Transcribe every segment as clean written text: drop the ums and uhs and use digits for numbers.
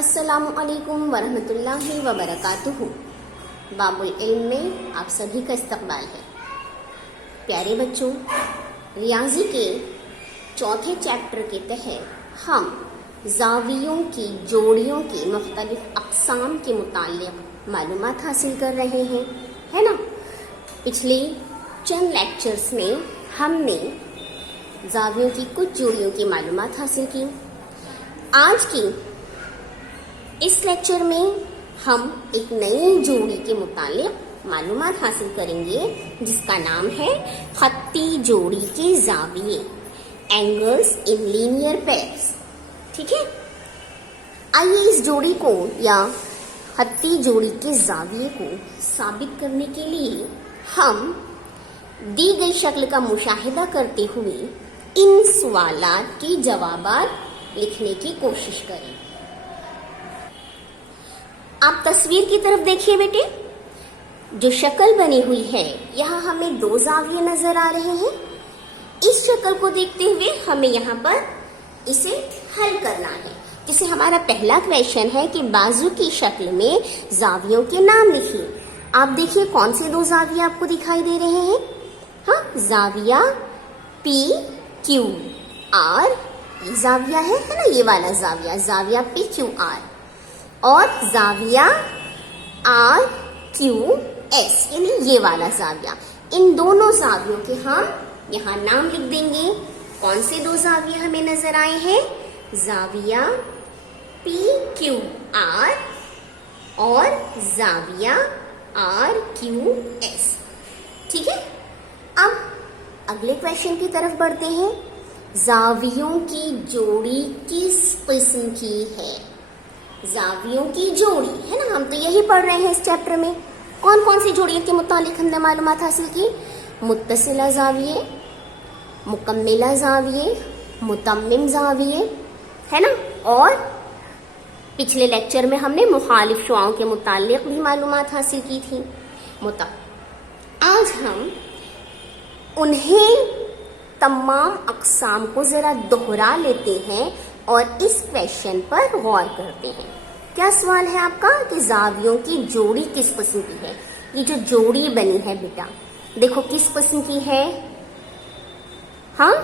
अस्सलामु अलैकुम वरहमतुल्लाहि वबरकातुहू। बाबुल इल्म में आप सभी का इस्तकबाल है। प्यारे बच्चों, रियाजी के चौथे चैप्टर के तहत हम ज़ावियों की जोड़ियों की मुख्तलिफ अक़साम के मुताल्लिक़ मालूमात हासिल कर रहे हैं, है ना। पिछले चंद लेक्चर्स में हमने ज़ावियों की कुछ जोड़ियों की मालूमात हासिल की। आज की इस लेक्चर में हम एक नई जोड़ी के मुतालिक मालूमात हासिल करेंगे जिसका नाम है खत्ती जोड़ी के ज़ाविये, एंगल्स इन लीनियर पेयर्स। ठीक है, आइए इस जोड़ी को या खत्ती जोड़ी के ज़ाविये को साबित करने के लिए हम दी गई शक्ल का मुशाहिदा करते हुए इन सवालात के जवाबात लिखने की कोशिश करें। आप तस्वीर की तरफ देखिए बेटे, जो शक्ल बनी हुई है यहाँ हमें दो ज़ाविये नजर आ रहे हैं। इस शक्ल को देखते हुए हमें यहाँ पर इसे हल करना है। जैसे हमारा पहला क्वेश्चन है कि बाजू की शक्ल में ज़ावियों के नाम लिखिए। आप देखिए कौन से दो ज़ाविये आपको दिखाई दे रहे हैं। हाँ, ज़ाविया पी क्यू आर, ये ज़ाविया है ना, ये वाला ज़ाविया, ज़ाविया पी क्यू आर, और ज़ाविया आर क्यू एस, यानी ये वाला ज़ाविया। इन दोनों ज़ावियों के हम यहाँ नाम लिख देंगे। कौन से दो ज़ाविये हमें नजर आए हैं? ज़ाविया पी क्यू आर और ज़ाविया आर क्यू एस। ठीक है, अब अगले क्वेश्चन की तरफ बढ़ते हैं। ज़ावियों की जोड़ी किस किस्म की है? ज़ावियों की जोड़ी, है ना, हम तो यही पढ़ रहे हैं इस चैप्टर में। कौन कौन सी जोड़ियों के मुतालिक हमने मालूमात हासिल की? मुत्तसिला ज़ाविये, मुकम्मिला ज़ाविये, मुतम्मिम ज़ाविये, है ना। और पिछले लेक्चर में हमने मुखालिफ शुआओं के मुतालिक भी मालूमात हासिल की थी। आज हम उन्हें तमाम अक़साम को ज़रा दोहरा लेते हैं और इस क्वेश्चन पर गौर करते हैं। क्या सवाल है आपका कि ज़ावियों की जोड़ी किस किस्म की है? ये जो जोड़ी बनी है बेटा, देखो किस किस्म की है। हाँ,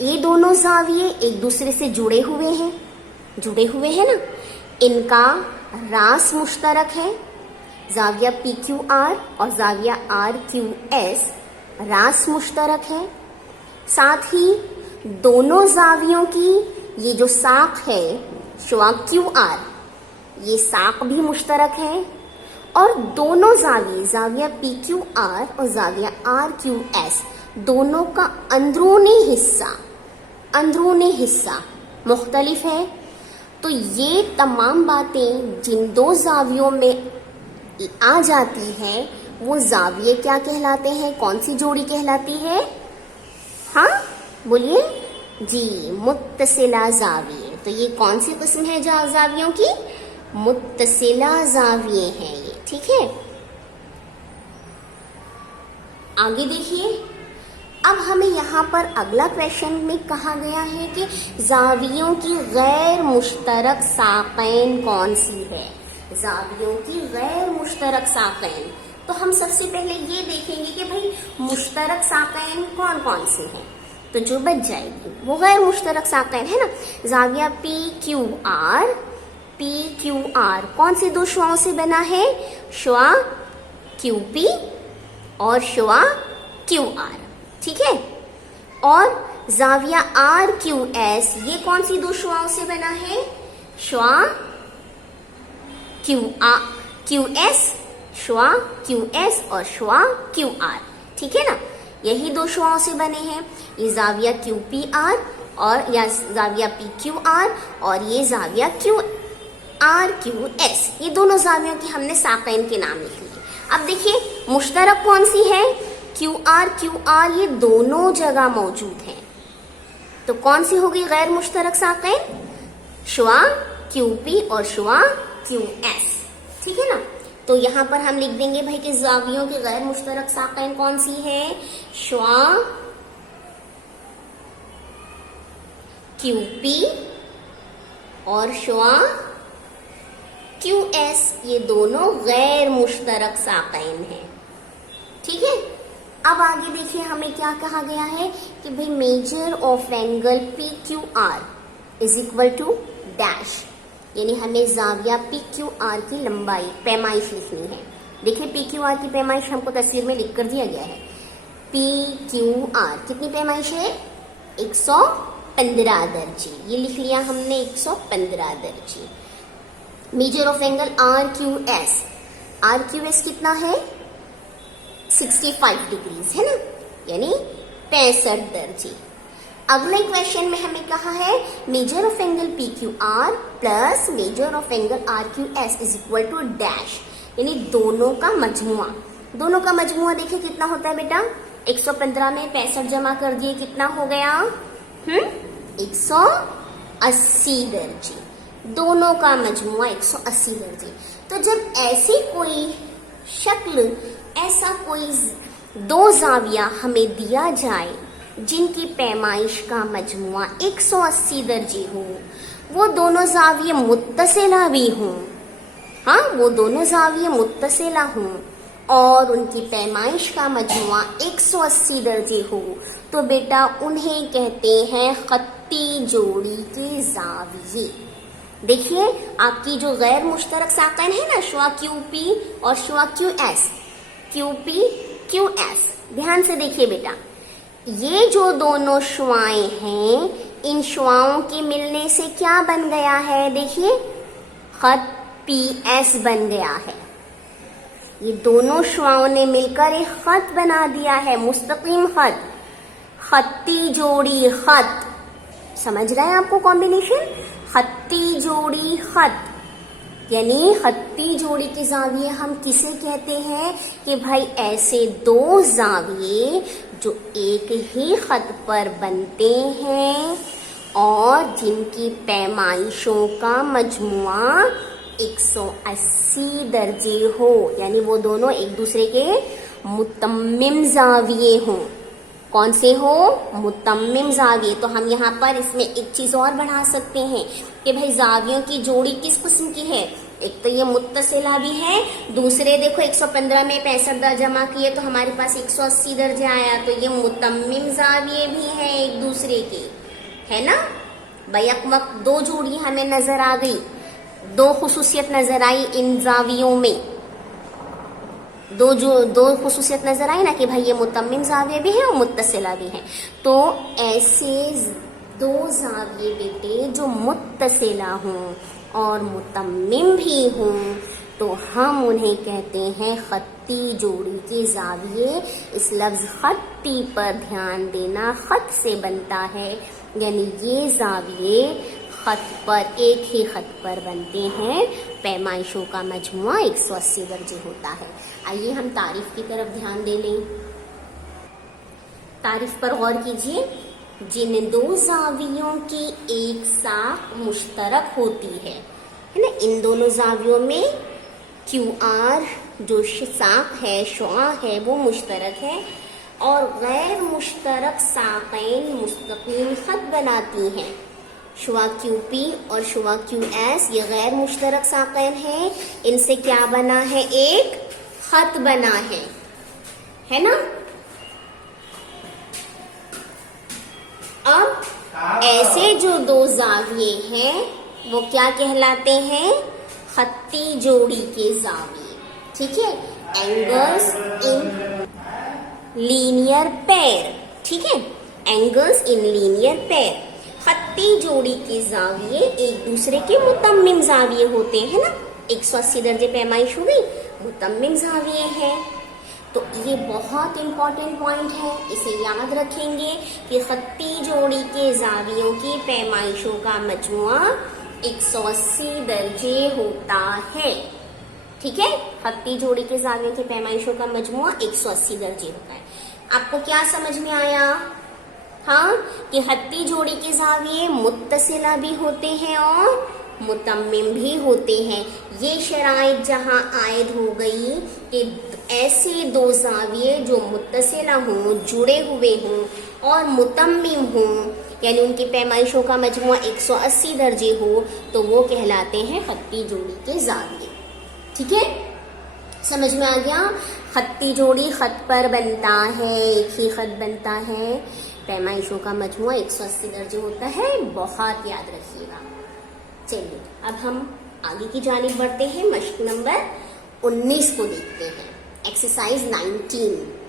ये दोनों ज़ाविये एक दूसरे से जुड़े हुए हैं ना। इनका रास मुश्तरक है। ज़ाविया पी क्यू आर और ज़ाविया आर क्यू एस रास मुश्तरक है। साथ ही दोनों ज़ावियों की ये जो साख है शुआ क्यू आर, ये साख भी मुश्तरक है। और दोनों ज़ाविये, ज़ाविया पी क्यू आर और ज़ाविया आर क्यू एस, दोनों का अंदरूनी हिस्सा मुख्तलिफ है। तो ये तमाम बातें जिन दो ज़ावियों में आ जाती हैं वो ज़ाविये क्या कहलाते हैं? कौन सी जोड़ी कहलाती है? हाँ बोलिए जी, मुत्तसिला ज़ाविये। तो ये कौन सी किस्म है ज़ावियों की? मुत्तसिला ज़ाविये हैं ये। ठीक है, आगे देखिए। अब हमें यहाँ पर अगला क्वेश्चन में कहा गया है कि ज़ावियों की गैर मुश्तरक साक़ैन कौन सी है? ज़ावियों की गैर मुश्तरक साक़ैन। तो हम सबसे पहले ये देखेंगे कि भाई मुश्तरक साक़ैन कौन कौन से हैं। तो जो बच जाएगी वो गैर मुश्तरक साक़ैन है ना। ज़ाविया पी क्यू आर कौन से दो शुआओं से बना है? शुआ क्यू पी और शुआ क्यू आर। ठीक है, और ज़ाविया आर क्यू एस, ये कौन सी दो शुआओं से बना है? शुआ क्यू एस, शुआ क्यू एस और शुआ क्यू आर। ठीक है ना, यही दो शुआओं से बने हैं। ये ज़ाविया क्यू पी आर और या ज़ाविया पी क्यू आर और ये ज़ाविया क्यू आर क्यू एस, ये दोनों ज़ावियों की हमने साक़ैन के नाम लिख लिए। अब देखिए मुश्तरक कौन सी है? क्यू आर ये दोनों जगह मौजूद हैं। तो कौन सी होगी गैर मुश्तरक साक़ैन? शुआ क्यू पी और शुआ क्यू एस। ठीक है ना, तो यहाँ पर हम लिख देंगे भाई कि ज़ावियों की गैर मुश्तरक साक़ैन कौन सी है? शुआ क्यू पी اور شعاع QS یہ دونوں غیر مشترک ساقین ہیں. ٹھیک ہے. اب آگے دیکھیے ہمیں کیا کہا گیا ہے کہ بھئی measure of angle PQR is equal two dash, یعنی ہمیں زاویہ PQR کی لمبائی پیمائش لکھنی ہے. دیکھیں PQR کی پیمائش ہم کو تصویر میں لکھ کر دیا گیا ہے. PQR کتنی پیمائش ہے؟ 115 درجے. یہ لکھ لیا ہم نے 115 درجے. میجر آف اینگل RQS کتنا ہے؟ 65 ڈگریز ہے نا، یعنی 65 درجے. اگلے کویشچن میں ہمیں کہا ہے measure of angle PQR plus measure of angle RQS is equal two dash, یعنی دونوں کا مجموعہ. دونوں کا مجموعہ دیکھیں کتنا ہوتا ہے بیٹا؟ 115 میں 65 جمع کر دیے کتنا ہو گیا؟ 180 درجے. دونوں کا مجموعہ 180 درجے. تو جب ایسی کوئی شکل، ایسا کوئی دو زاویہ ہمیں دیا جائے جن کی پیمائش کا مجموعہ 180 درجے ہو، وہ دونوں زاویے متصلہ بھی ہوں، ہاں وہ دونوں زاویے متصلہ ہوں اور ان کی پیمائش کا مجموعہ 180 درجے ہو، تو بیٹا انہیں کہتے ہیں خطی جوڑی کے زاویے. دیکھیے آپ کی جو غیر مشترک ساقین ہے نا، شعاع QP اور شعاع QS، QP QS، دھیان سے دیکھیے بیٹا، یہ جو دونوں شعاعیں ہیں ان شعاعوں کے ملنے سے کیا بن گیا ہے؟ دیکھیے خط PS بن گیا ہے. یہ دونوں شعاعوں نے مل کر ایک خط بنا دیا ہے، مستقیم خط، خطی جوڑی خط. سمجھ رہے ہیں آپ کو کمبینیشن؟ خطی جوڑی خط، یعنی خطی جوڑی کے زاویے ہم کسے کہتے ہیں کہ بھائی ایسے دو زاویے جو ایک ہی خط پر بنتے ہیں اور جن کی پیمائشوں کا مجموعہ 180 درجے ہو، یعنی وہ دونوں ایک دوسرے کے متمم زاویے ہوں. کون سے ہو؟ متمم زاویے. تو ہم یہاں پر اس میں ایک چیز اور بڑھا سکتے ہیں کہ بھائی زاویوں کی جوڑی کس قسم کی ہے؟ ایک تو یہ متصلہ بھی ہے، دوسرے دیکھو 115 میں 65 جمع کیے تو ہمارے پاس 180 درجے آیا، تو یہ متمم زاویے بھی ہیں ایک دوسرے کے، ہے نا. بیک وقت دو جوڑی ہمیں نظر آ گئی، دو خصوصیت نظر آئی ان زاویوں میں، دو خصوصیت نظر آئی نا کہ بھائی یہ متمم زاویے بھی ہیں اور متصلہ بھی ہیں. تو ایسے دو زاویے بیٹے جو متصلہ ہوں اور متمم بھی ہوں تو ہم انہیں کہتے ہیں خطی جوڑی کے زاویے. اس لفظ خطی پر دھیان دینا، خط سے بنتا ہے، یعنی یہ زاویے خط پر، ایک ہی خط پر بنتے ہیں، پیمائشوں کا مجموعہ 180 درجے ہوتا ہے. آئیے ہم تعریف کی طرف دھیان دے لیں. تعریف پر غور کیجیے. جن دو زاویوں کی ایک ساق مشترک ہوتی ہے نا، ان دونوں زاویوں میں QR جو ساق ہے، شعاع ہے، وہ مشترک ہے اور غیر مشترک ساقین مستقیم خط بناتی ہیں. شعاع QP اور شعاع QS یہ غیر مشترک ساقین ہیں، ان سے کیا بنا ہے؟ ایک خط بنا ہے نا. اب ایسے جو دو زاویے ہیں وہ کیا کہلاتے ہیں؟ خطی جوڑی کے زاویے. ٹھیک ہے. اینگلز ان لینئر پیر. ٹھیک ہے، اینگلز ان لینئر پیر. خطی جوڑی کے زاویے ایک دوسرے کے متمم زاویے ہوتے ہیں نا. 180 درجے پیمائش ہوئی، متمم زاویے ہیں. تو یہ بہت امپورٹنٹ پوائنٹ ہے، اسے یاد رکھیں گے کہ خطی جوڑی کے زاویوں کی پیمائشوں کا مجموعہ 180 درجے ہوتا ہے. ٹھیک ہے، خطی جوڑی کے زاویوں کی پیمائشوں کا مجموعہ 180 درجے ہوتا ہے. آپ کو کیا سمجھ میں آیا؟ ہاں، کہ خطی جوڑی کے زاویے متصلہ بھی ہوتے ہیں اور متمم بھی ہوتے ہیں. یہ شرائط جہاں عائد ہو گئی کہ ایسے دو زاویے جو متصلہ ہوں، جڑے ہوئے ہوں اور متمم ہوں، यानी उनकी पैमाइशों का मजमुआ 180 दर्जे हो तो वो कहलाते हैं खत्ती जोड़ी के जाविये। ठीक है, समझ में आ गया। खत्ती जोड़ी खत पर बनता है, एक ही खत बनता है, पैमाइशों का मजमुआ 180 दर्जे होता है, बहुत याद रखिएगा। चलिए अब हम आगे की जानिब बढ़ते हैं, मश्क नंबर 19 को देखते हैं, एक्सरसाइज 19।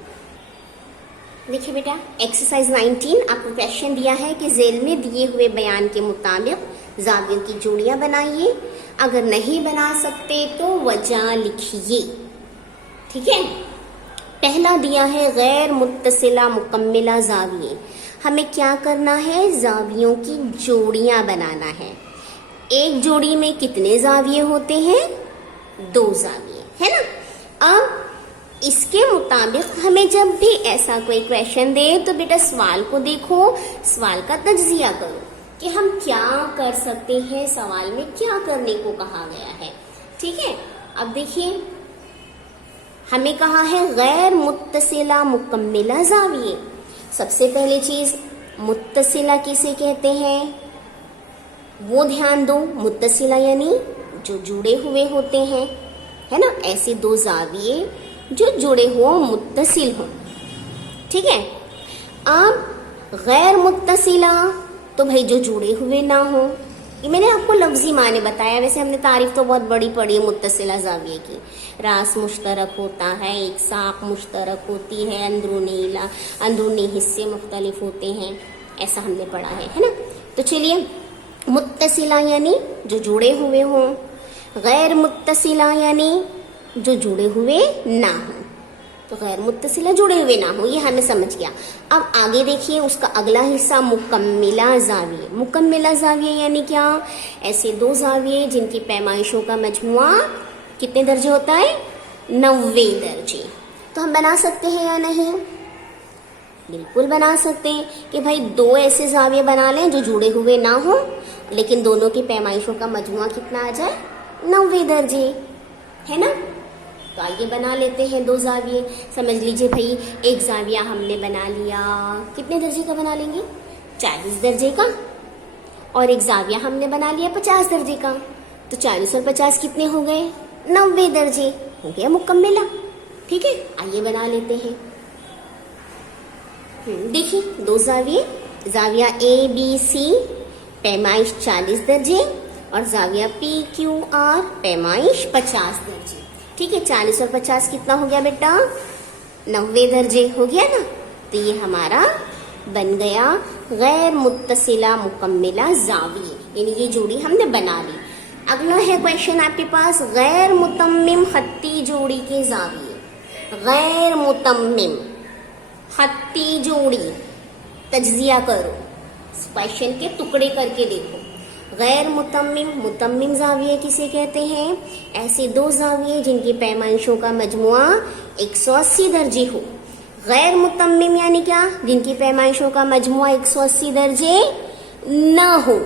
देखिए बेटा, एक्सरसाइज 19 आपको क्वेश्चन दिया है कि झेल में दिए हुए बयान के मुताबिक जावियों की जोड़ियां बनाइए, अगर नहीं बना सकते तो वजह लिखिए। ठीक है, पहला दिया है गैर मुत्तसिला मुकम्मिला जाविये। हमें क्या करना है, जावियों की जोड़ियां बनाना है। एक जोड़ी में कितने जाविये होते हैं, 2 जाविये, है ना। अब इसके मुताबिक हमें जब भी ऐसा कोई क्वेश्चन दे तो बेटा सवाल को देखो, सवाल का तज्जिया करो कि हम क्या कर सकते हैं, सवाल में क्या करने को कहा गया है। ठीक है, अब देखिए हमें कहा है गैर मुत्तसिला मुकम्मिला जाविये। सबसे पहली चीज मुत्तसिला किसे कहते हैं, वो ध्यान दो। मुत्तसिला यानी जो जुड़े हुए होते हैं, है ना, ऐसे 2 जाविये जो जुड़े हो, मुत्तसिल हो। ठीक है, अब गैर मुत्तसिला तो भाई जो जुड़े हुए ना हो। ये मैंने आपको लफ्जी माने बताया, वैसे हमने तारीफ तो बहुत बड़ी पढ़ी है मुत्तसिला जाविये की। रास मुश्तरक होता है, एक साख मुश्तरक होती है, अंदरूनी हिस्से मुख्तलिफ होते हैं, ऐसा हमने पढ़ा है ना। तो चलिए, मुत्तसिला यानी जो जुड़े हुए हों, गैर मुत्तसिला यानी जो जुड़े हुए ना हो। तो गैर मुत्तसिला जुड़े हुए ना हो, ये हमें समझ गया। अब आगे देखिए उसका अगला हिस्सा मुकम्मिला जाविये। मुकम्मिला जाविये यानी क्या, ऐसे 2 जाविये जिनकी पैमाइशों का मजमुआ कितने दर्जे होता है, 90 दर्जे। तो हम बना सकते हैं या नहीं, बिल्कुल बना सकते हैं कि भाई 2 ऐसे जाविये बना लें जो जुड़े हुए ना हो, लेकिन दोनों की पैमाइशों का मजमुआ कितना आ जाए, 90 दर्जे, है ना। तो आइए बना लेते हैं 2 जाविये। समझ लीजिए भाई, एक जाविया हमने बना लिया, कितने दर्जे का बना लेंगे, 40 दर्जे का, और एक जाविया हमने बना लिया 50 दर्जे का। तो 40 और 50 कितने हो गए, 90 दर्जे हो गया मुकम्मिला। ठीक है, आइए बना लेते हैं। देखिए 2 जाविये, जाविया ABC पैमाइश 40 दर्जे और जाविया PQR पैमाइश 50 दर्जे। ठीक है, 40 और 50 कितना हो गया बेटा, 90 दर्जे हो गया ना। तो ये हमारा बन गया गैर मुत्तसिला मुकम्मिला जाविये, यानी ये जोड़ी हमने बना ली। अगला है क्वेश्चन आपके पास, गैर मुतम्मिम खत्ती जोड़ी के जाविये। गैर मुतम्मिम खत्ती जोड़ी, तज्जिया करो, क्वेश्चन के टुकड़े करके देखो। गैर मुतम्मिम, मुतम्मिम जाविये किसे कहते हैं, ऐसे 2 जाविये जिनकी पैमाइशों का मजमुआ 180 दर्जे हो। गैर मुतम्मिम यानी क्या, जिनकी पैमाइशों का मजमुआ 180 दर्जे ना हो,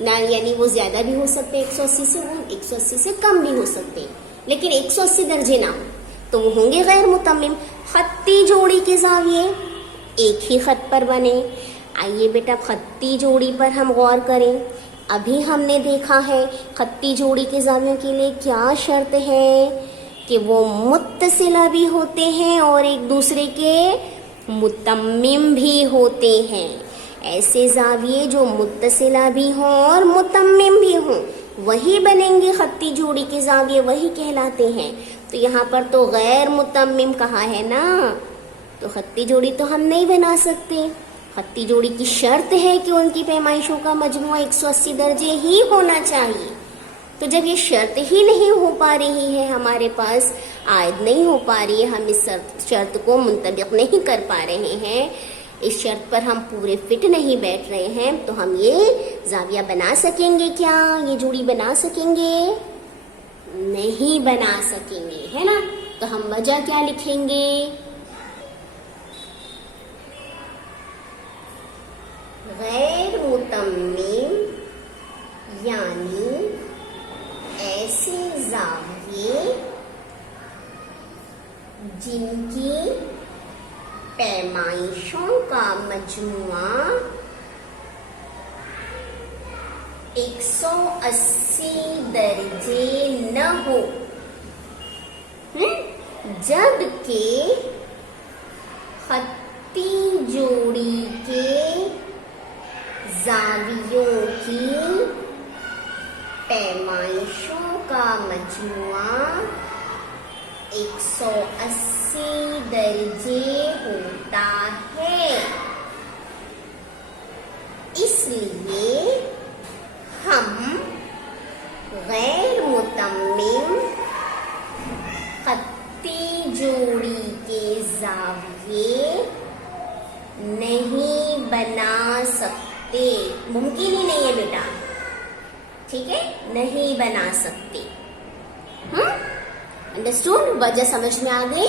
ना यानी वो ज्यादा भी हो सकते हैं 180 से, वो 180 से कम भी हो सकते हैं, लेकिन 180 दर्जे ना हो तो वो होंगे गैर मुतम्मिम। खत्ती जोड़ी के जाविये एक ही खत पर बने। आइए बेटा खत्ती जोड़ी पर हम गौर करें। अभी हमने देखा है खत्ती जोड़ी के जावियों के लिए क्या शर्त है कि वो मुत्तसिला भी होते हैं और एक दूसरे के मुतम्मिम भी होते हैं। ऐसे जाविये जो मुत्तसिला भी हों और मुतम्मिम भी हों वही बनेंगे खत्ती जोड़ी के जाविये, वही कहलाते हैं। तो यहाँ पर तो गैर मुतम्मिम कहा है ना, तो खत्ती जोड़ी तो हम नहीं बना सकते। खत्ती जोड़ी की शर्त है कि उनकी पैमाइशों का मजमुआ 180 दर्जे ही होना चाहिए। तो जब ये शर्त ही नहीं हो पा रही है, हमारे पास आयद नहीं हो पा रही है, हम इस शर्त को मुंतबिक नहीं कर पा रहे हैं, इस शर्त पर हम पूरे फिट नहीं बैठ रहे हैं, तो हम ये जाविया बना सकेंगे क्या, ये जोड़ी बना सकेंगे? नहीं बना सकेंगे, है ना। तो हम वजह क्या लिखेंगे? गैर मुतम्मिम यानी ऐसे जाविये जिनकी पैमाइशों का मजमुआ 180 दर्जे न हो, जबकि खत्ती जोड़ी के जावियों की पैमाइशों का मजमुआ 180 दर्जे होता है। इसलिए हम गैर मुतम्मिम खत्ती जोड़ी के जाविये नहीं बना सकते। मुमकिन ही नहीं है बेटा, ठीक है, नहीं बना सकते। अंडरस्टूड? वजह समझ में आ गई?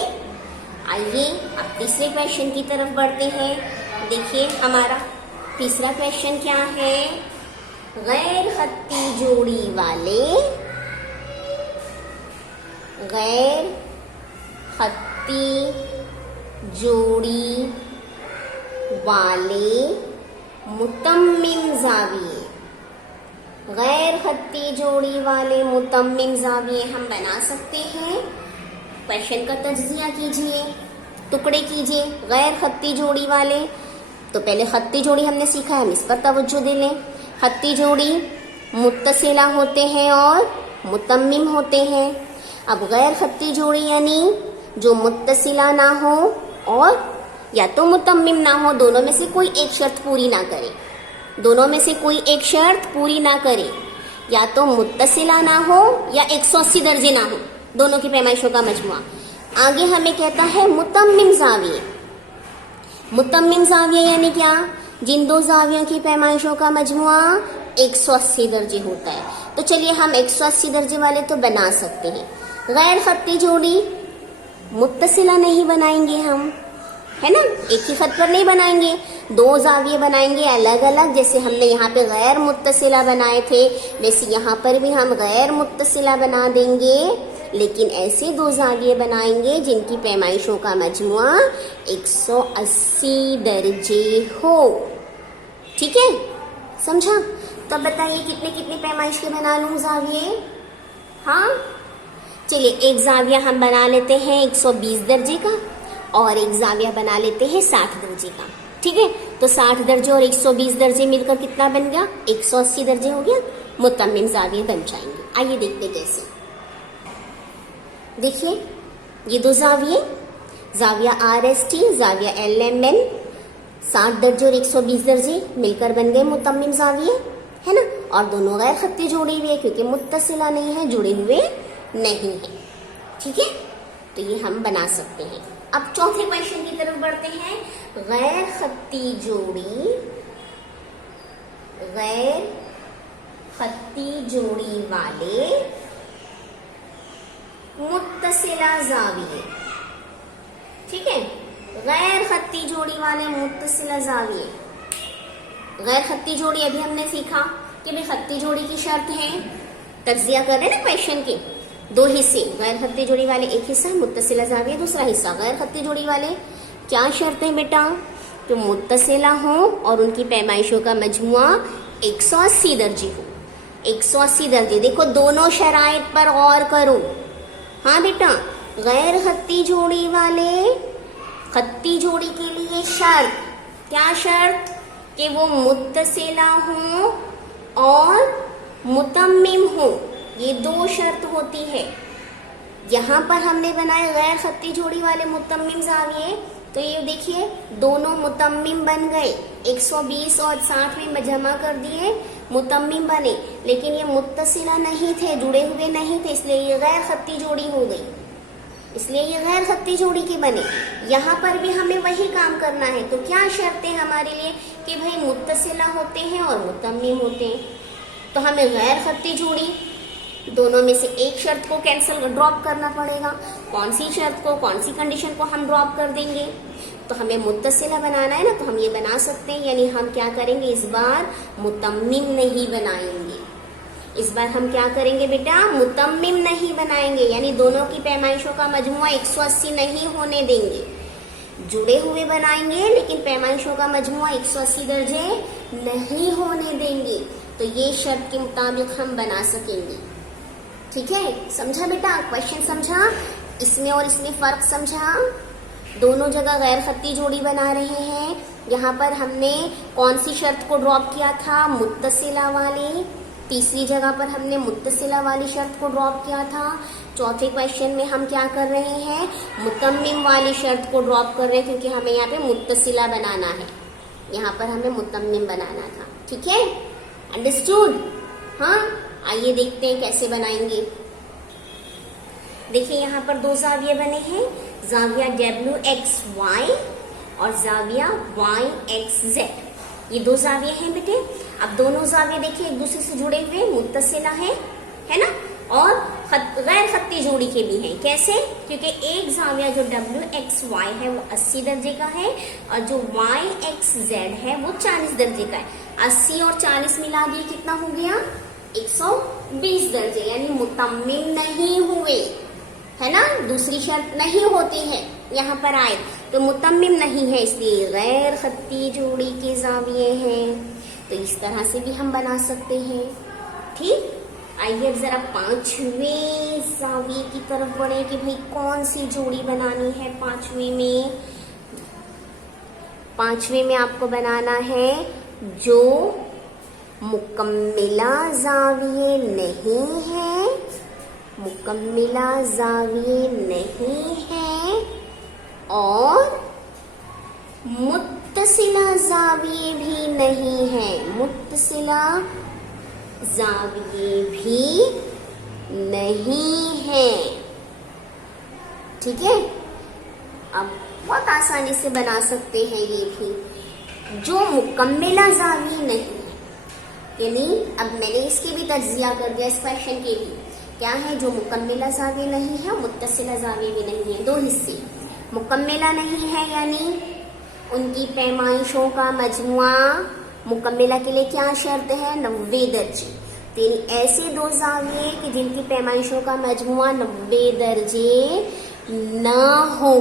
आइए अब तीसरे क्वेश्चन की तरफ बढ़ते हैं। देखिए हमारा तीसरा क्वेश्चन क्या है। गैर खत्ती जोड़ी वाले मुतम्मिम जाविये, गैर खत्ती जोड़ी वाले मुतम्मिम जाविये हम बना सकते हैं। क्वेश्चन का तज्जिया कीजिए, टुकड़े कीजिए। गैर खत्ती जोड़ी वाले, तो पहले खत्ती जोड़ी हमने सीखा है, हम इस पर तवज्जो दे लें। खत्ती जोड़ी मुत्तसिला होते हैं और मुतम्मिम होते हैं। अब गैर खत्ती जोड़ी यानी जो मुत्तसिला ना हो और या तो मुतम्मिम ना हो, दोनों में से कोई एक शर्त पूरी ना करे, दोनों में से कोई एक शर्त पूरी ना करे, या तो मुत्तसिला ना हो या 180 दर्जे ना हो, दोनों की पैमाइशों का मजमुआ। आगे हमें कहता है मुतम्मिम जाविये। मुतम्मिम जाविये यानी क्या? जिन दो जावियों की पैमाइशों का मजमुआ 180 दर्जे होता है। तो चलिए हम 180 दर्जे वाले तो बना सकते हैं। गैर खत्ती जोड़ी मुत्तसिला नहीं बनाएंगे हम, है ना, एक ही खत पर नहीं बनाएंगे, दो जाविये बनाएंगे अलग अलग। जैसे हमने यहाँ पे गैर मुत्तसिला बनाए थे, वैसे यहाँ पर भी हम गैर मुत्तसिला बना देंगे, लेकिन ऐसे दो जाविये बनाएंगे जिनकी पैमाइशों का मजमुआ 180 दर्जे हो। ठीक है, समझा? तो बताइए कितने कितने पैमाइश के बना लूं जाविये? हाँ, चलिए एक जाविया हम बना लेते हैं 120 दर्जे का और एक जाविया बना लेते हैं 60 दर्जे का। ठीक है, तो 60 दर्जे और 120 दर्जे मिलकर कितना बन गया? 180 दर्जे हो गया। मुतम्मिम जाविये बन जाएंगे। आइए देखते कैसे। देखिए ये दो जाविये, जाविया RST, जाविया LMN, 60 दर्जे और 120 दर्जे मिलकर बन गए मुतम्मिम जाविये, है ना। और दोनों गैर खत्ती जोड़ी हुई है क्योंकि मुत्तसिला नहीं है, जुड़े हुए नहीं है। ठीक है, तो ये हम बना सकते हैं। अब चौथे क्वेश्चन की तरफ बढ़ते हैं। गैर खत्ती जोड़ी वाले मुत्तसिला जाविये। ठीक है, गैर खत्ती जोड़ी वाले मुत्तसिला जाविये। गैर खत्ती जोड़ी अभी हमने सीखा कि भाई खत्ती जोड़ी की शर्त है, तज्जिया कर रहे हैं ना क्वेश्चन के, दो हिस्से, गैर खत्ती जोड़ी वाले एक हिस्सा, मुत्तसिला जाविया दूसरा हिस्सा। गैर खत्ती जोड़ी वाले क्या शर्त है बेटा? कि मुत्तसिला हो और उनकी पैमाइशों का मजमुआ 180 दर्जे हो। 180 दर्जे, देखो दोनों शराइत पर गौर करो। हाँ बेटा, गैर खत्ती जोड़ी वाले खत्ती जोड़ी के लिए शर्त, क्या शर्त? कि वो मुत्तसिला हो और मुतम्मिम हो, ये दो शर्त होती है। यहाँ पर हमने बनाए गैर खत्ती जोड़ी वाले मुतम्मिम जाविये, तो ये देखिए दोनों मुतम्मिम बन गए, 120 और 60 में जमा कर दिए, मुतम्मिम बने, लेकिन ये मुत्तसिला नहीं थे, जुड़े हुए नहीं थे, इसलिए ये गैर खत्ती जोड़ी हो गई, इसलिए ये गैर खत्ती जोड़ी के बने। यहाँ पर भी हमें वही काम करना है। तो क्या शर्तें हमारे लिए? कि भाई मुत्तसिला होते हैं और मुतम्मिम होते हैं। तो हमें गैर खत्ती जोड़ी दोनों में से एक शर्त को ड्रॉप करना पड़ेगा। कौन सी शर्त को, कौन सी कंडीशन को हम ड्रॉप कर देंगे? तो हमें मुत्तसिला बनाना है ना, तो हम ये बना सकते हैं। यानी हम क्या करेंगे, इस बार मुतम्मिम नहीं बनाएंगे। इस बार हम क्या करेंगे बेटा? मुतम्मिम नहीं बनाएंगे, यानी दोनों की पैमाइशों का मजमुआ 180 नहीं होने देंगे। जुड़े हुए बनाएंगे लेकिन पैमाइशों का मजमुआ 180 दर्जे नहीं होने देंगे। تو یہ شرط کے مطابق ہم بنا سکیں گے. ٹھیک ہے, سمجھا بیٹا؟ کوشچن سمجھا؟ اس میں اور اس میں فرق سمجھا؟ دونوں جگہ غیر خطی جوڑی بنا رہے ہیں. یہاں پر ہم نے کون سی شرط کو ڈراپ کیا تھا؟ متصلہ والی. تیسری جگہ پر ہم نے متصلہ والی شرط کو ڈراپ کیا تھا. چوتھے کوشچن میں ہم کیا کر رہے ہیں؟ متمم والی شرط کو ڈراپ کر رہے ہیں, کیونکہ ہمیں یہاں پہ متصلہ بنانا ہے. یہاں پر ہمیں متمم بنانا تھا. ٹھیک ہے, انڈرسٹوڈ؟ ہاں, آئیے دیکھتے ہیں کیسے بنائیں گے. دیکھیں یہاں پر دو زاویے بنے ہیں, زاویہ WXY اور زاویہ YXZ. یہ دو زاویے ہیں بیٹے. اب دونوں زاویے دیکھیں ایک دوسرے سے جڑے ہوئے متصلہ ہیں, ہے نا, اور غیر خطی جوڑی کے بھی ہیں. کیسے؟ کیونکہ ایک زاویہ جو WXY ہے وہ 80 درجے کا ہے, اور جو YXZ ہے وہ 40 درجے کا ہے. 80 اور 40 ملا دیے کتنا ہو گیا؟ 120 درجے. یعنی متمم نہیں ہوئے, ہے نا. دوسری شرط نہیں ہوتی ہے یہاں پر آئے تو متمم نہیں ہے, اس لیے غیر خطی جوڑی کے زاویے ہیں. تو اس طرح سے بھی ہم بنا سکتے ہیں. ٹھیک, آئیے اب ذرا پانچویں زاویے کی طرف بڑھے کہ بھئی کون سی جوڑی بنانی ہے. پانچویں میں آپ کو بنانا ہے جو مکملہ زاویے نہیں ہے, مکملہ زاویے نہیں ہے اور متصلہ زاویے بھی نہیں ہے. متصلہ زاویے بھی نہیں ہے. ٹھیک ہے, اب بہت آسانی سے بنا سکتے ہیں یہ بھی. جو مکملہ زاویے نہیں ہے, یعنی اب میں نے اس کے بھی تجزیہ کر دیا اس کوشچن کے بھی. کیا ہے؟ جو مکملہ زاویے نہیں ہے, متصلہ زاویے بھی نہیں ہے. دو حصے. مکملہ نہیں ہے یعنی ان کی پیمائشوں کا مجموعہ. مکملہ کے لیے کیا شرط ہے؟ 90 درجے. یعنی ایسے دو زاویے کہ جن کی پیمائشوں کا مجموعہ 90 درجے نہ ہو.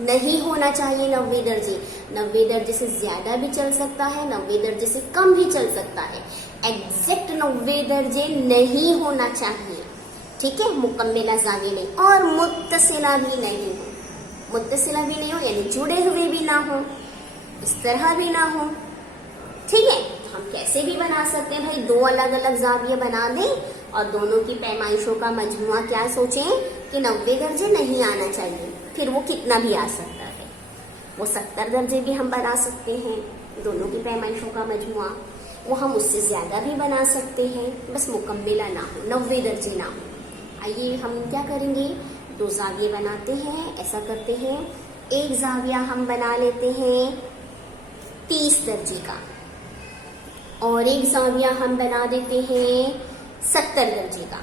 نہیں ہونا چاہیے 90 درجے. 90 درجے سے زیادہ بھی چل سکتا ہے, 90 درجے سے کم بھی چل سکتا ہے. ایگزیکٹ 90 درجے نہیں ہونا چاہیے. ٹھیک ہے, مکملہ زاویے نہیں. اور متصلہ بھی نہیں ہو. متصلہ بھی نہیں ہو یعنی جڑے ہوئے بھی نہ ہو, اس طرح بھی نہ ہو. ٹھیک ہے, ہم کیسے بھی بنا سکتے ہیں بھائی. دو الگ الگ زاویے بنا دیں اور دونوں کی پیمائشوں کا مجموعہ کیا سوچیں کہ 90 درجے نہیں آنا چاہیے. پھر وہ کتنا بھی آ سکتا ہے, وہ 70 درجے بھی ہم بنا سکتے ہیں. دونوں کی پیمائشوں کا مجموعہ وہ ہم اس سے زیادہ بھی بنا سکتے ہیں, بس مکملہ نہ ہو, 90 درجے نہ ہو. آئیے ہم کیا کریں گے, دو زاویے بناتے ہیں. ایسا کرتے ہیں, ایک زاویہ ہم بنا لیتے ہیں 30 درجے کا, اور ایک زاویہ ہم بنا دیتے ہیں 70 درجے کا.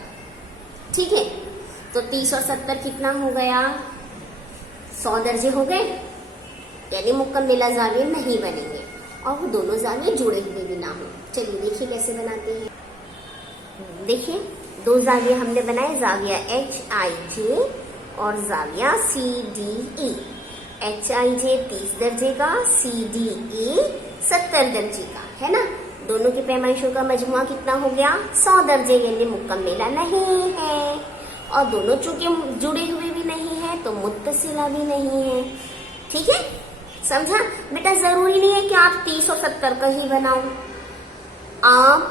ٹھیک ہے, تو 30 اور 70 کتنا ہو گیا؟ 100 درجے ہو گئے. یعنی مکملہ زاویے نہیں بنیں گے اور وہ دونوں زاویے جڑے ہوئے بھی نہ ہوں. چلیے دیکھیے کیسے بناتے ہیں. دیکھیے دو زاویے ہم نے بنائے, زاویہ HIJ اور زاویہ CDE. HIJ 30 درجے کا, CDE 70 درجے کا, ہے نا. دونوں کی پیمائشوں کا مجموعہ کتنا ہو گیا؟ 100 درجے. یعنی مکملہ نہیں ہے, اور دونوں چونکہ جڑے ہوئے بھی نہیں ہے تو متصلہ بھی نہیں ہے. ٹھیک ہے, سمجھا بیٹا؟ ضروری نہیں ہے کہ آپ 30 اور 70 کا ہی بناؤ, آپ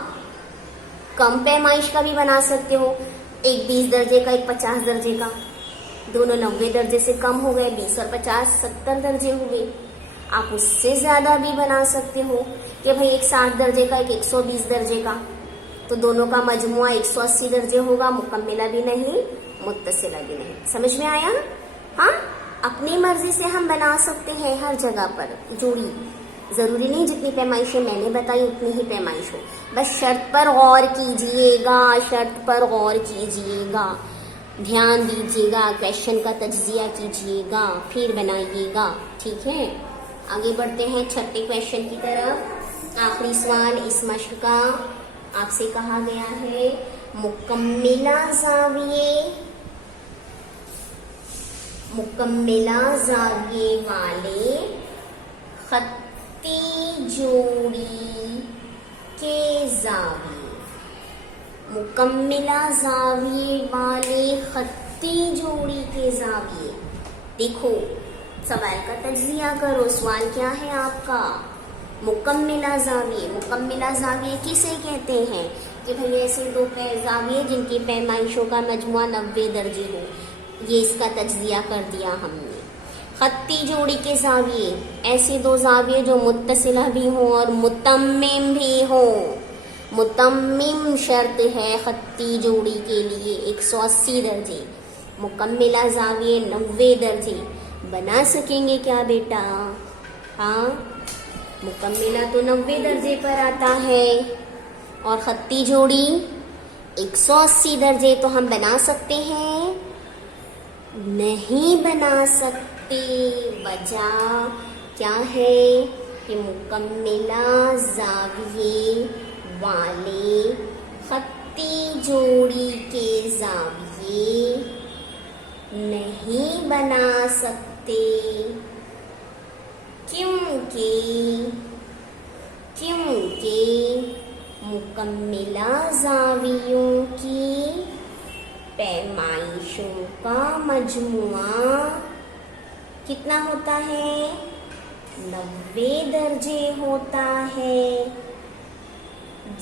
کم پیمائش کا بھی بنا سکتے ہو. ایک 20 درجے کا, ایک 50 درجے کا. دونوں 90 درجے سے کم ہو گئے, 20 اور 50 70 درجے ہوئے. آپ اس سے زیادہ بھی بنا سکتے ہو کہ بھئی ایک 60 درجے کا, ایک 120 درجے کا, تو دونوں کا مجموعہ 180 درجے ہوگا. مکملہ بھی نہیں, متصلہ بھی نہیں. سمجھ میں آیا؟ ہاں, اپنی مرضی سے ہم بنا سکتے ہیں ہر جگہ پر جوڑی. ضروری نہیں جتنی پیمائشیں میں نے بتائی اتنی ہی پیمائش ہو. بس شرط پر غور کیجئے گا, شرط پر غور کیجئے گا, دھیان دیجئے گا, کوشچن کا تجزیہ کیجئے گا, پھر بنائیے گا. ٹھیک ہے, آگے بڑھتے ہیں چھٹے کوشچن کی طرف. آخری سوال اس مشق کا آپ سے کہا گیا ہے مکملہ زاویے والے خطی جوڑی کے زاویے مکملہ زاویے والے خطی جوڑی کے زاویے. دیکھو سوال کا تجزیہ کرو. سوال کیا ہے آپ کا؟ مکملہ زاویے. مکملہ زاویے کسے کہتے ہیں؟ کہ بھئی ایسے دو زاویے جن کی پیمائشوں کا مجموعہ 90 درجے ہو. یہ اس کا تجزیہ کر دیا ہم نے. خطی جوڑی کے زاویے ایسے دو زاویے جو متصلہ بھی ہوں اور متمم بھی ہوں. متمم شرط ہے خطی جوڑی کے لیے 180 درجے. مکملہ زاویے 90 درجے. بنا سکیں گے کیا بیٹا؟ ہاں مکملہ تو 90 درجے پر آتا ہے اور خطی جوڑی 180 درجے. تو ہم بنا سکتے ہیں؟ نہیں بنا سکتے. وجہ کیا ہے؟ کہ مکملہ زاویے والے خطی جوڑی کے زاویے نہیں بنا سکتے کیونکہ مکملہ زاویوں کی پیمائشوں کا مجموعہ کتنا ہوتا ہے؟ 90 درجے ہوتا ہے.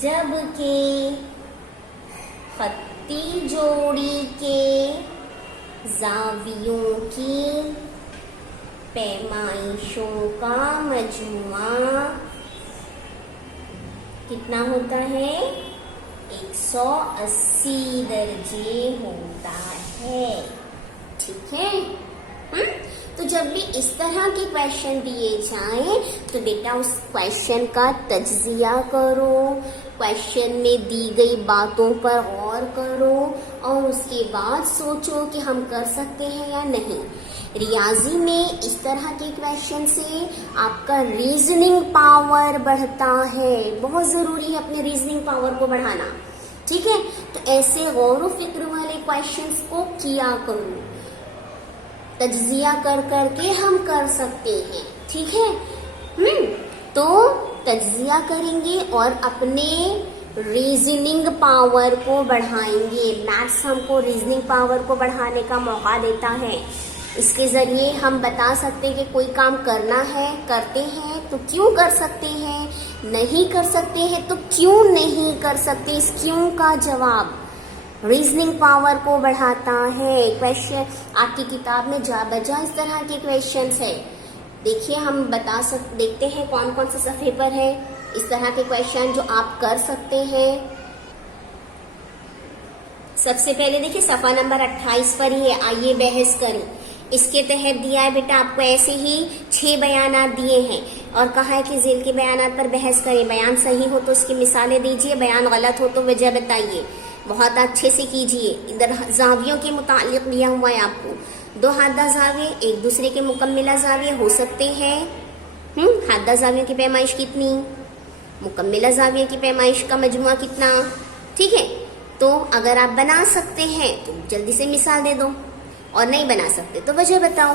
جبکہ خطی جوڑی کے زاویوں کی پیمائشوں کا مجموعہ کتنا ہوتا ہے؟ 180 درجے ہوتا ہے. ٹھیک ہے. تو جب بھی اس طرح کے کویشچن دیے جائیں تو بیٹا اس کویشچن کا تجزیہ کرو. کویشچن میں دی گئی باتوں پر غور کرو اور اس کے بعد سوچو کہ ہم کر سکتے ہیں یا نہیں. ریاضی میں اس طرح کے کویشچن سے آپ کا ریزننگ پاور بڑھتا ہے. بہت ضروری ہے اپنے ریزننگ پاور کو بڑھانا. ٹھیک ہے. تو ایسے غور و فکر والے کویشچنس کو کیا کرو. تجزیہ کر کے ہم کر سکتے ہیں. ٹھیک ہے. تو تجزیہ کریں گے اور اپنے ریزننگ پاور کو بڑھائیں گے. میتھس ہم کو ریزننگ پاور کو بڑھانے کا موقع دیتا ہے. اس کے ذریعے ہم بتا سکتے ہیں کہ کوئی کام کرنا ہے, کرتے ہیں تو کیوں کر سکتے ہیں, نہیں کر سکتے ہیں تو کیوں نہیں کر سکتے. اس کیوں کا جواب ریزننگ پاور کو بڑھاتا ہے. کویشچن آپ کی کتاب میں جا بجا اس طرح کے کویشچنس ہے. دیکھیے ہم دیکھتے ہیں کون کون سے صفحے پر ہے اس طرح کے کویشچن جو آپ کر سکتے ہیں. سب سے پہلے دیکھیے صفحہ نمبر 28 پر ہی ہے. آئیے بحث کریں. اس کے تحت دیا ہے بیٹا آپ کو ایسے ہی 6 بیانات دیے ہیں اور کہا ہے کہ ذیل کے بیانات پر بحث کریں. بیان صحیح ہو تو اس کی مثالیں دیجیے, بیان غلط ہو تو وجہ بتائیے. بہت اچھے سے کیجیے. ادھر زاویوں کے متعلق دیا ہوا ہے آپ کو. 2 حادہ زاویے ایک دوسرے کے مکملہ زاویے ہو سکتے ہیں. حادہ زاویوں کی پیمائش کتنی؟ مکملہ زاویے کی پیمائش کا مجموعہ کتنا؟ ٹھیک ہے. تو اگر آپ بنا سکتے ہیں تو جلدی سے مثال دے دو اور نہیں بنا سکتے تو وجہ بتاؤ.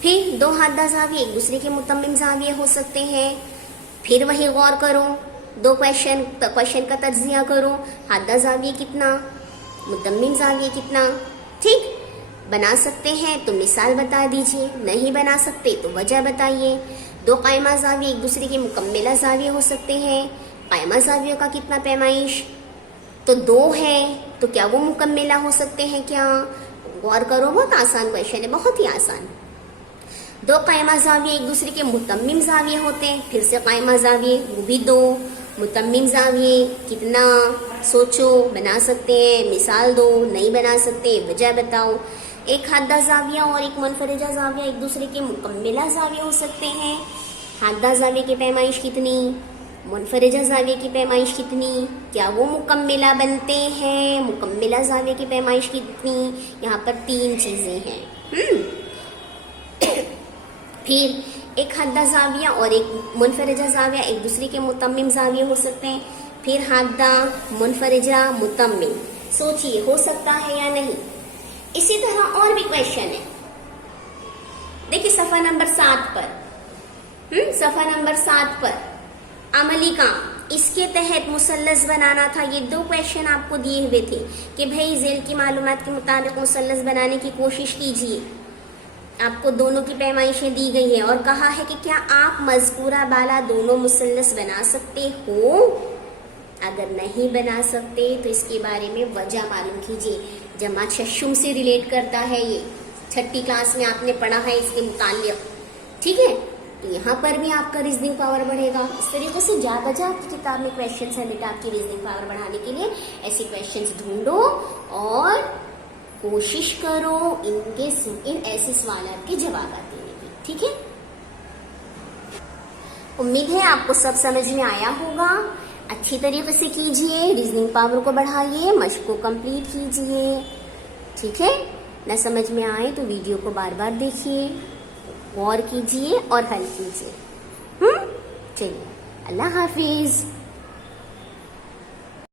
پھر 2 حادہ زاویے ایک دوسرے کے متمم زاویے ہو سکتے ہیں. پھر وہی غور کرو. 2 کویشچن کا تجزیہ کرو. حادہ زاویے کتنا, متمم زاویے کتنا. ٹھیک. بنا سکتے ہیں تو مثال بتا دیجیے, نہیں بنا سکتے تو وجہ بتائیے. 2 قائمہ زاویے ایک دوسرے کے مکملہ زاویے ہو سکتے ہیں. قائمہ زاویوں کا کتنا پیمائش؟ تو 2 ہے تو کیا وہ مکملہ ہو سکتے ہیں کیا؟ غور کرو. بہت آسان کویشچن ہے, بہت ہی آسان. 2 قائمہ زاویے ایک دوسرے کے متمم زاویے ہوتے ہیں. پھر سے قائمہ زاویے وہ بھی 2. متمم زاویے کتنا؟ سوچو. بنا سکتے ہیں مثال دو, نہیں بنا سکتے وجہ بتاؤ. 1 حادہ زاویہ اور 1 منفرجہ زاویہ ایک دوسرے کے مکملہ زاویے ہو سکتے ہیں. حادہ زاویے کی پیمائش کتنی؟ منفرجہ زاویے کی پیمائش کتنی؟ کیا وہ مکملہ بنتے ہیں؟ مکملہ زاویے کی پیمائش کتنی؟ یہاں پر 3 چیزیں ہیں. پھر 1 حادہ زاویہ اور 1 منفرجہ زاویہ ایک دوسرے کے متمم زاویے ہو سکتے ہیں. پھر حادہ, منفرجہ, متمم. سوچئے ہو سکتا ہے یا نہیں. اسی طرح اور بھی کویشچن ہے. دیکھیے صفحہ نمبر 7 پر. صفحہ نمبر 7 پر عملی کام. اس کے تحت مثلث بنانا تھا. یہ 2 کویشچن آپ کو دیے ہوئے تھے کہ بھائی ذیل کی معلومات کے مطابق مثلث بنانے کی کوشش کیجیے. آپ کو دونوں کی پیمائشیں دی گئی ہیں اور کہا ہے کہ کیا آپ مذکورہ بالا دونوں مثلث بنا سکتے ہو. اگر نہیں بنا سکتے تو اس کے بارے میں وجہ معلوم کیجیے. جمع ششم سے ریلیٹ کرتا ہے, یہ 6ٹھی کلاس میں آپ نے پڑھا ہے اس کے متعلق. ٹھیک ہے, تو یہاں پر بھی آپ کا ریزننگ پاور بڑھے گا. اس طریقے سے جا بجا آپ کی کتاب میں کویشچنس ہیں بیٹا آپ کی ریزننگ پاور بڑھانے کے لیے. ایسے کویشچنس ڈھونڈو اور کوشش کرو ان ایسے سوالات کے جوابات دینے کی. ٹھیک ہے, امید ہے آپ کو سب سمجھ میں آیا ہوگا. اچھی طریقے سے کیجئے, ریزننگ پاور کو بڑھائیے, مشق کو کمپلیٹ کیجئے. ٹھیک ہے, نہ سمجھ میں آئے تو ویڈیو کو بار بار دیکھیے, غور کیجئے اور حل کیجئے. چلیے, اللہ حافظ.